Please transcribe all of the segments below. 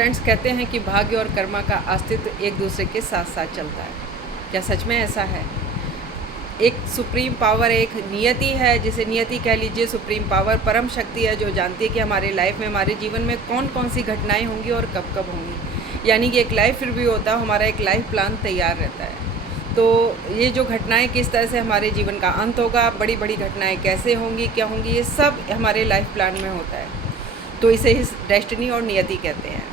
Friends, कहते हैं कि भाग्य और कर्मा का अस्तित्व एक दूसरे के साथ साथ चलता है। क्या सच में ऐसा है? एक सुप्रीम पावर, एक नियति है, जिसे नियति कह लीजिए, सुप्रीम पावर, परम शक्ति है, जो जानती है कि हमारे लाइफ में, हमारे जीवन में कौन कौन सी घटनाएं होंगी और कब कब होंगी। यानी कि एक लाइफ रिव्यू होता है, हमारा एक लाइफ प्लान तैयार रहता है। तो ये जो घटनाएं किस तरह से हमारे जीवन का अंत होगा, बड़ी बड़ी घटनाएं कैसे होंगी, क्या होंगी, ये सब हमारे लाइफ प्लान में होता है। तो इसे इस डेस्टिनी और नियति कहते हैं।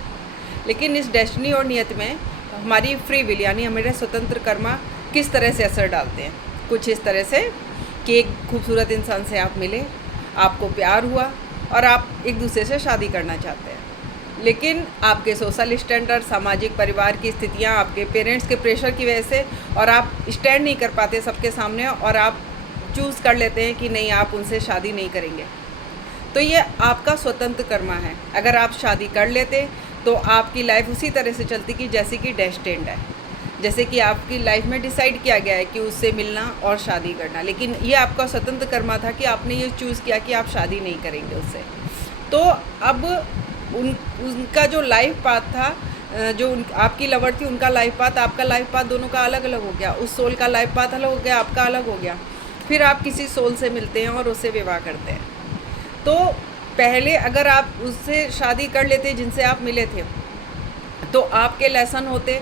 लेकिन इस डेस्टिनी और नियति में हमारी फ्री विल यानी हमारे स्वतंत्र कर्मा किस तरह से असर डालते हैं। कुछ इस तरह से कि एक खूबसूरत इंसान से आप मिले, आपको प्यार हुआ और आप एक दूसरे से शादी करना चाहते हैं, लेकिन आपके सोशल स्टैंडर्ड, सामाजिक परिवार की स्थितियां, आपके पेरेंट्स के प्रेशर की वजह से, और आप स्टैंड नहीं कर पाते सबके सामने, और आप चूज़ कर लेते हैं कि नहीं, आप उनसे शादी नहीं करेंगे। तो ये आपका स्वतंत्र कर्मा है। अगर आप शादी कर लेते तो आपकी लाइफ उसी तरह से चलती कि जैसे कि डेस्टिन्ड है, जैसे कि आपकी लाइफ में डिसाइड किया गया है कि उससे मिलना और शादी करना। लेकिन ये आपका स्वतंत्र कर्मा था कि आपने ये चूज़ किया कि आप शादी नहीं करेंगे उससे। तो अब उनका जो लाइफ पाथ था, जो आपकी लवर थी, उनका लाइफ पाथ, आपका लाइफ पाथ, दोनों का अलग अलग हो गया। उस सोल का लाइफ पाथ अलग हो गया, आपका अलग हो गया। फिर आप किसी सोल से मिलते हैं और उससे विवाह करते हैं। तो पहले अगर आप उससे शादी कर लेते जिनसे आप मिले थे, तो आपके लेसन होते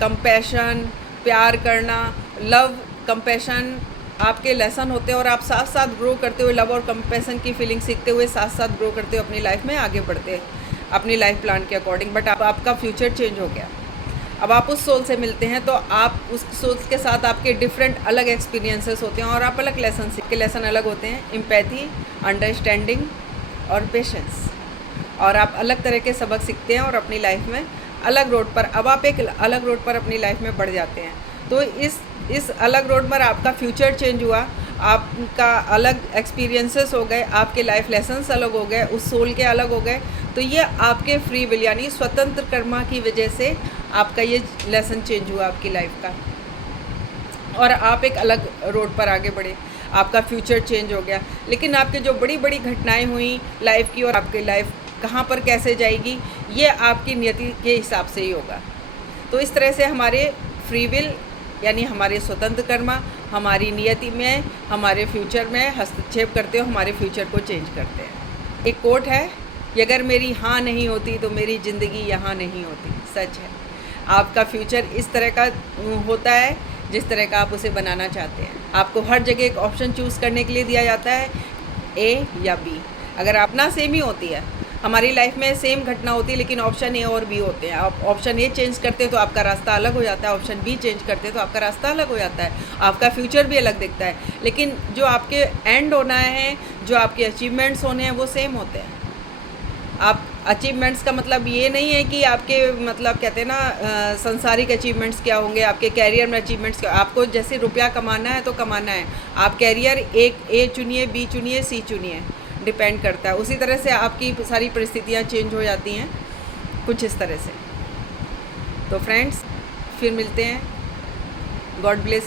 कंपैशन, प्यार करना, लव, कंपैशन, आपके लेसन होते, और आप साथ साथ ग्रो करते हुए लव और कंपैशन की फीलिंग सीखते हुए साथ साथ ग्रो करते हुए अपनी लाइफ में आगे बढ़ते अपनी लाइफ प्लान के अकॉर्डिंग। बट आपका फ्यूचर चेंज हो गया। अब आप उस सोल से मिलते हैं तो आप उस सोल के साथ आपके डिफरेंट अलग एक्सपीरियंसेस होते हैं और आप अलग लेसन सीख के, लेसन अलग होते हैं, एम्पैथी, अंडरस्टैंडिंग और पेशेंस। और आप अलग तरह के सबक सीखते हैं और अपनी लाइफ में अलग रोड पर, अब आप एक अलग रोड पर अपनी लाइफ में बढ़ जाते हैं। तो इस अलग रोड पर आपका फ्यूचर चेंज हुआ, आपका अलग एक्सपीरियंसेस हो गए, आपके लाइफ लेसन्स अलग हो गए, उस सोल के अलग हो गए। तो ये आपके फ्री विल यानी स्वतंत्र कर्मा की वजह से आपका ये लेसन चेंज हुआ आपकी लाइफ का, और आप एक अलग रोड पर आगे बढ़े, आपका फ्यूचर चेंज हो गया। लेकिन आपके जो बड़ी बड़ी घटनाएं हुई लाइफ की, और आपकी लाइफ कहाँ पर कैसे जाएगी, ये आपकी नियति के हिसाब से ही होगा। तो इस तरह से हमारे फ्री विल यानी हमारे स्वतंत्र कर्मा हमारी नियति में, हमारे फ्यूचर में हस्तक्षेप करते हो, हमारे फ्यूचर को चेंज करते हैं। एक कोट है कि अगर मेरी हाँ नहीं होती तो मेरी ज़िंदगी यहाँ नहीं होती। सच है। आपका फ्यूचर इस तरह का होता है जिस तरह का आप उसे बनाना चाहते हैं। आपको हर जगह एक ऑप्शन चूज़ करने के लिए दिया जाता है, ए या बी। अगर अपना सेम ही होती है, हमारी लाइफ में सेम घटना होती है, लेकिन ऑप्शन ए और बी होते हैं। आप ऑप्शन ए चेंज करते हैं तो आपका रास्ता अलग हो जाता है, ऑप्शन बी चेंज करते हैं तो आपका रास्ता अलग हो जाता है, आपका फ्यूचर भी अलग दिखता है। लेकिन जो आपके एंड होना है, जो आपके अचीवमेंट्स होने हैं, वो सेम होते हैं। आप अचीवमेंट्स का मतलब ये नहीं है कि आपके, मतलब कहते हैं ना, संसारिक अचीवमेंट्स क्या होंगे, आपके कैरियर में अचीवमेंट्स क्या। आपको जैसे रुपया कमाना है तो कमाना है, आप कैरियर एक ए चुनिए, बी चुनिए, सी चुनिए, डिपेंड करता है। उसी तरह से आपकी सारी परिस्थितियाँ चेंज हो जाती हैं, कुछ इस तरह से। तो फ्रेंड्स, फिर मिलते हैं। God bless.